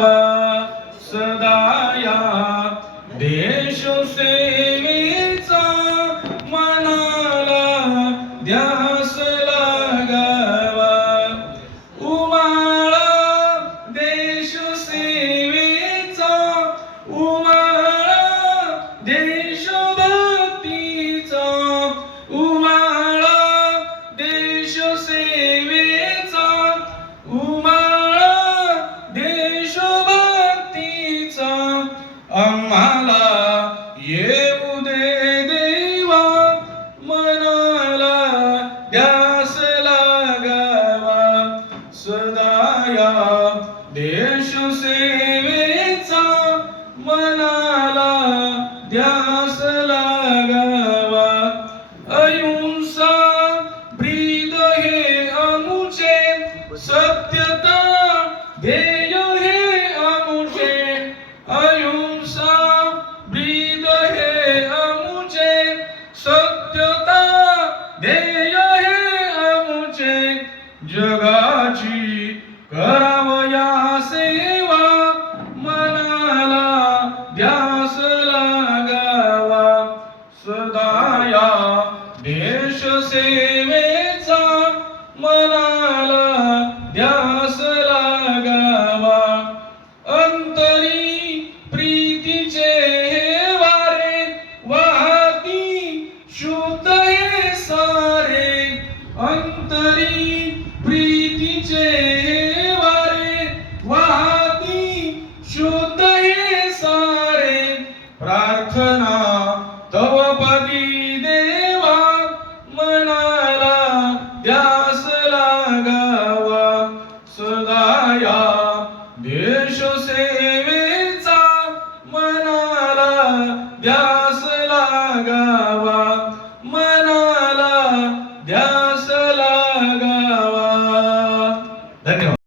सदा या देश सेवेचा मनाला ध्यास लागावा. उमाळा देश सेवेचा, उमाळा देशभक्तीचा, उमाळा देश सेवेचा, उमाळा देशभक्तीचा. आम्हाला येऊ दे देवा, मनाला ध्यास लागावा. सदा या देश सेवेचा मनाला ध्यास लागावा. अहिंसा ब्रीद हे अमुचे, सत्यता ध्येय हे अमुचे. अहिंसा ब्रीद हे अमुचे, सत्यता ध्येय हे अमुचे. जगाची करावया सेवा, मनाला ध्यास लागावा. सदा या देश सेवेचा मनाला ध्यास लागावा. अंतरी प्रीतीचे हे वारे, वाहती शुद्ध हे सारे. अंतरी प्रीतीचे हे वारे, वाहती शुद्ध हे सारे. प्रार्थना तव पदी देवा, मनाला ध्यास लागावा. सदा या देश सेवेचा मनाला ध्यास लागावा.